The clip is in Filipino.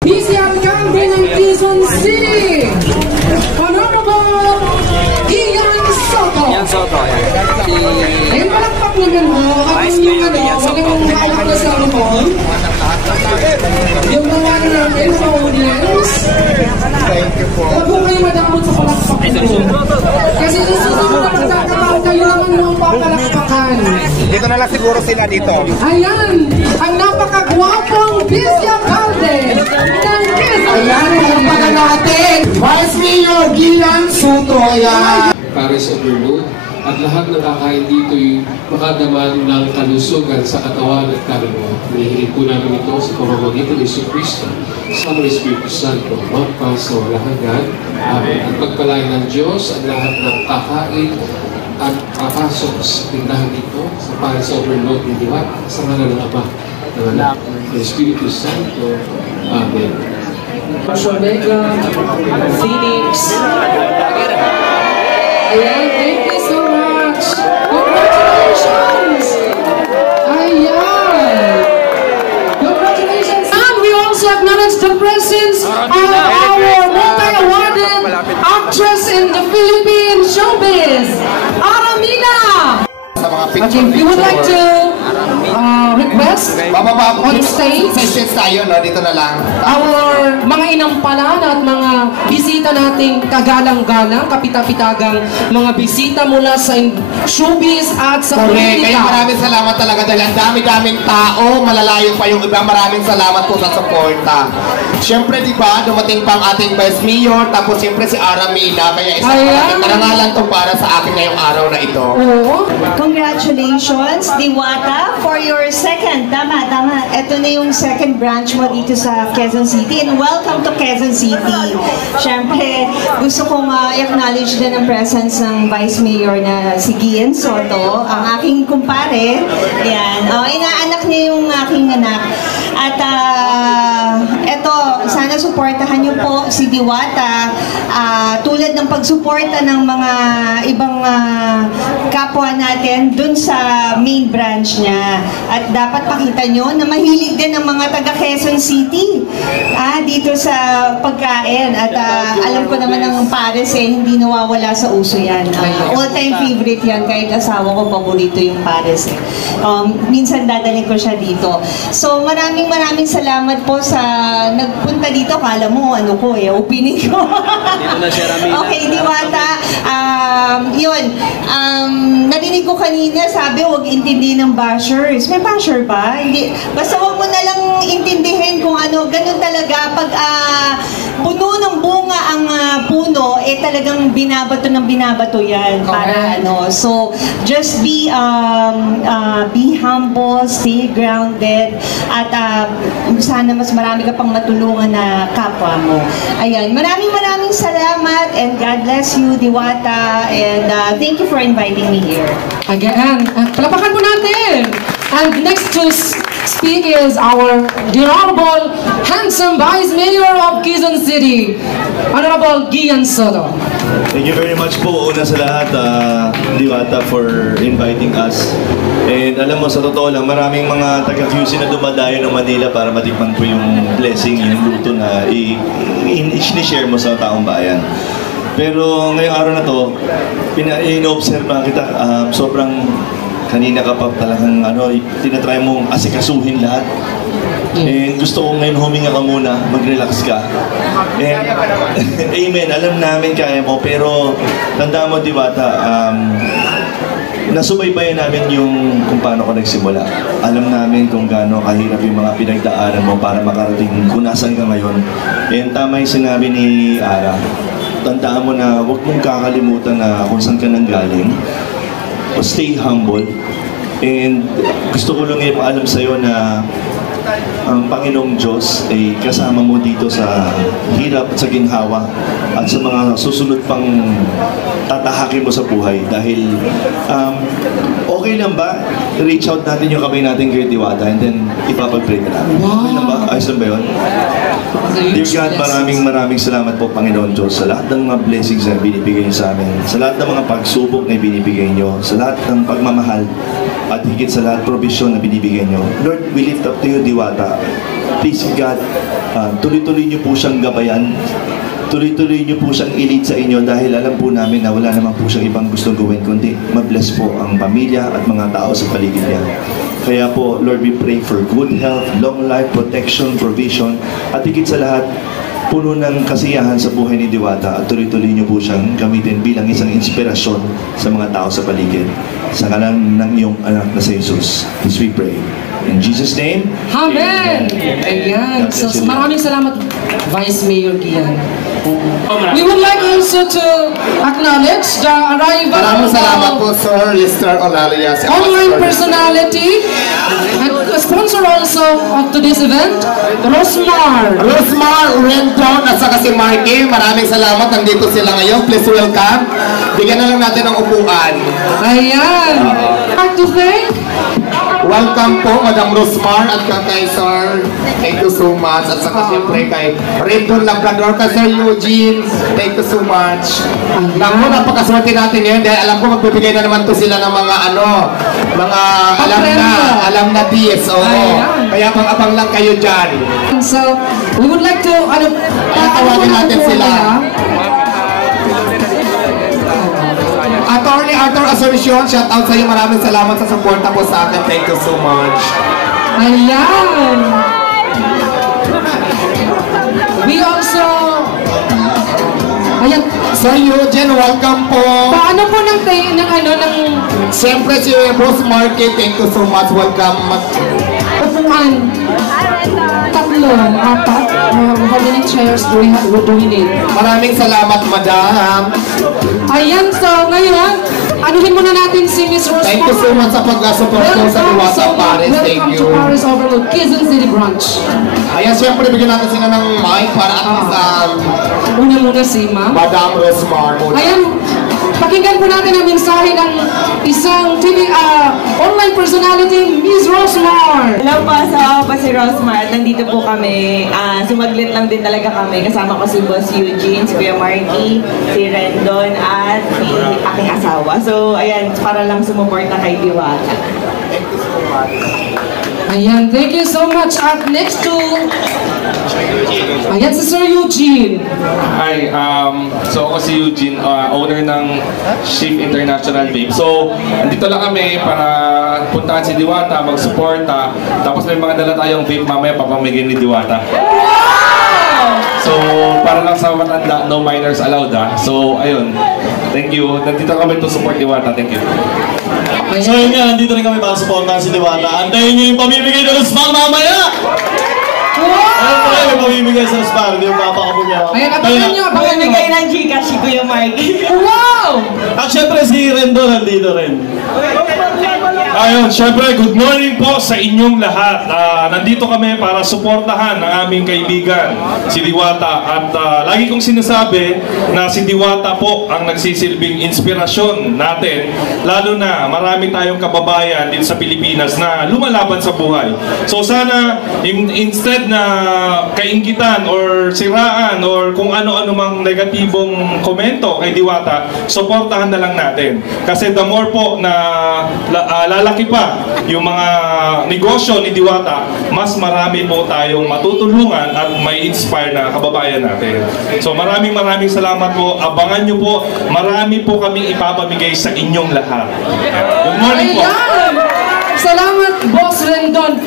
Busy Alcalde ng Quezon City, Honorable Ian Soto. Ian Soto, yan. Ayun, palakpak naman mo. At yung walang hawak na sa lupon. Yung mga natin sa audience. Thank you po. Huwag po kayo madamot sa palakpak mo. Kasi susunod na magkakaroon kayo naman yung papalakpakan. Dito na lang siguro sila dito. Ayan, ang napakagwapong Busy Alcalde ng Quezon. Ayan, pagpaga natin. Vice Mayor Ian Soto. Ayan. Paris Overload at lahat ng kakain dito'y makadaman ng kalusugan sa katawan at kaluluwa. Hinihiling po namin ito sa pamamagitan ni Yesu Cristo sa Espiritu Santo, magpas sa walang hanggan. Amen. At pagpalain ng Diyos ang lahat ng kakain at papasok sa tindahan ito sa Paris Overload ni Diwat sa ngalan ng Ama, ng Anak, ng Espiritu Santo. Amen. Pasonega, Phoenix. Ayan, thank you so much. Congratulations! Ayan! Congratulations! And we also acknowledge the presence of our multi-awarded actress in the Philippine showbiz, Aramina! Okay, we would like to request on stage Sessions tayo, no? Dito na lang. our mga inampalan at mga bisita nating kagalang-galang, kapita-pitagang mga bisita mula sa showbiz at sa Correct. Kaya politika. maraming salamat talaga dahil ang dami-daming tao, malalayo pa yung iba. Maraming salamat po sa suporta. Siyempre, di ba, dumating pa ang ating Vice Mayor, tapos siyempre si Aramina. Kaya isang malaking karangalan to para sa akin ngayong araw na ito. Oo. Congratulations, Diwata, for your second, tama. Ito na yung second branch mo dito sa Quezon City. And welcome to Quezon City. Siyempre, gusto kong i-acknowledge din ang presence ng Vice Mayor na si Ian Soto, ang aking kumpare. Ayan. Inaanak niya yung aking anak. At eto, sana suportahan niyo po si Diwata tulad ng pagsuporta ng mga ibang kapwa natin dun sa main branch niya. At dapat pakita nyo na mahilig din ang mga taga Quezon City dito sa pagkain. At alam ko naman ang Pares hindi nawawala sa uso yan. All-time favorite yan. Kahit asawa ko, paborito yung Pares minsan dadalhin ko siya dito. So maraming salamat po sa nagpunta dito. Kala mo opening ko. Dito na siya, Ramina. Okay, Diwata. Yun. Narinig ko kanina, sabi huwag intindihin ng bashers. May basher ba? Hindi. Basta huwag mo na lang intindihin kung ano. Ganun talaga. Pag puno ng bunga ang puno, talagang binabato ng binabato yan. Para So, just be humble, stay grounded, at sana mas marami ka pang matulungan na kapwa mo. Ayan. Maraming salamat and God bless you, Diwata, and thank you for inviting me here. Again, palapakan po natin. And next to speak is our honorable, handsome Vice Mayor of Quezon City, Honorable Ian Soto. Thank you very much po una sa lahat, Diwata, for inviting us. And alam mo, sa totoo lang, maraming mga taga-QC na dumadayo ng Manila para matikman po yung blessing, yung luto na i-share mo sa taong bayan. Pero ngayong araw na to, in-observe kita, sobrang kanina ka pa talagang tinatry mong asikasuhin lahat. And gusto ko ngayon huminga ka muna, mag-relax ka. And amen, alam namin kaya mo, pero tandaan mo, Diwata, nasubaybayan namin yung kung paano ka nagsimula. Alam namin kung gaano kahirap yung mga pinagdaanan mo para makarating kung nasan ka ngayon. And tama yung sinabi ni Ara. Tandaan mo na huwag mong kakalimutan na kung saan ka nanggaling. Stay humble. And gusto ko lang ipaalam sa'yo na ang Panginoong Diyos ay kasama mo dito sa hirap at sa ginhawa at sa mga susunod pang tatahakin mo sa buhay. Dahil okay lang ba? Reach out natin yung kamay natin kay Diwata and then ipapag-pray ka namin. Okay lang ba? Ayos lang ba yun? Dear God, maraming salamat po, Panginoon Diyos, sa lahat ng mga blessings na binibigay niyo sa amin, sa lahat ng mga pagsubok na binibigay niyo, sa lahat ng pagmamahal, at higit sa lahat, provision na binibigay niyo. Lord, we lift up to you, Diwata. please God, tuloy-tuloy niyo po siyang gabayan. Tuloy-tuloy niyo po siyang i-lead sa inyo dahil alam po namin na wala naman po siyang ibang gustong gawin kundi ma-bless po ang pamilya at mga tao sa paligid niya. Kaya po, Lord, we pray for good health, long life, protection, provision, at higit sa lahat, puno ng kasiyahan sa buhay ni Diwata at tuloy-tuloy niyo po siyang gamitin bilang isang inspirasyon sa mga tao sa paligid. Sa ngalan ng iyong anak na si Jesus, as we pray. In Jesus' name, Amen! Ayan. So, maraming salamat, Vice Mayor Gian. We would like also to acknowledge the arrival Maraming salamat of po, Sir Lister Olalia. online personality and sponsor also of today's event, Rosmar. Rosmar, Rendon, at saka si Marky. Maraming salamat. Nandito sila ngayon. Please welcome. Bigyan na lang natin ng upuan. Ayan. I'd like to thank Welcome po, Madam Rosmar at kay Sir. Thank you so much. At saka siyempre kay Rendon Labrador, kay Sir Eugene. Thank you so much. Naku, napakaswerte natin ngayon dahil alam ko magbibigay na naman to sila ng mga mga alam na DS. Kaya abang lang kayo dyan. So, we would like to Tawagin natin sila. Attorney Arthur Asuncion, shout out sa iyo. Maraming salamat sa suporta po sa akin. Thank you so much. Ayan. We also ayan. Sir Eugene, welcome po. Paano po ng Siyempre si Rose Market, thank you so much. Welcome. upuan? Tatlo, apat. How many chairs do we need? Maraming salamat, Madam. Ayan, so ngayon, anuhin muna natin si Miss Rosmar. Thank you so much sa pag-support ko sa Diwata Paris. Thank you. Welcome to Paris Overlook, Quezon City Branch. Ayan, siyempre bigyan natin sila ng mic para at least Una muna si Ma'am. Madam Rosmar muna. Ayan, pakinggan po natin ang mensahe ng isang TV online personality, Miss Rosmar. Hello po, ako po si Rosmar. Nandito po kami. Sumaglit lang din talaga kami. Kasama ko si Boss Eugene, si Kuya Marky, si Rendon, at si aking asawa. So, ayan, para lang sumuporta kay Diwata. Thank you so much. Ayan, thank you so much. At next to, ayan si Sir Eugene. Hi, so ako si Eugene, owner ng Shift International Vape. So, andito lang kami para puntahan si Diwata, mag-suporta. Tapos may mga dala tayong vape mamaya papamigay ni Diwata. So, para lang sa matanda, no minors allowed So, ayun. Thank you. Nandito kami to support Diwata. Thank you. So yun nga, nandito rin kami para supportahan si Diwata. Antayin niyo yung pamimigay ng Rosmar mamaya! Ano po kayo yung pamimigay sa Rosmar? Hindi yung papakapo niya. Ayan, abangan nyo. Pamimigay ng Gcash si Kuya Marky. Wow! At syempre si Rendon nandito rin. Ayun, syempre, good morning po sa inyong lahat. Nandito kami para suportahan ang aming kaibigan, si Diwata. At lagi kong sinasabi na si Diwata po ang nagsisilbing inspirasyon natin. Lalo na marami tayong kababayan dito sa Pilipinas na lumalaban sa buhay. So sana, instead na kainggitan or siraan or kung ano-ano mang negatibong komento kay Diwata, suportahan na lang natin. Kasi the more po na lalaki pa yung mga negosyo ni Diwata, mas marami po tayong matutulungan at may inspire na kababayan natin. So maraming salamat po. Abangan nyo po. Marami po kaming ipapamigay sa inyong lahat. Good morning po. Ayan! Salamat, Boss Rendon.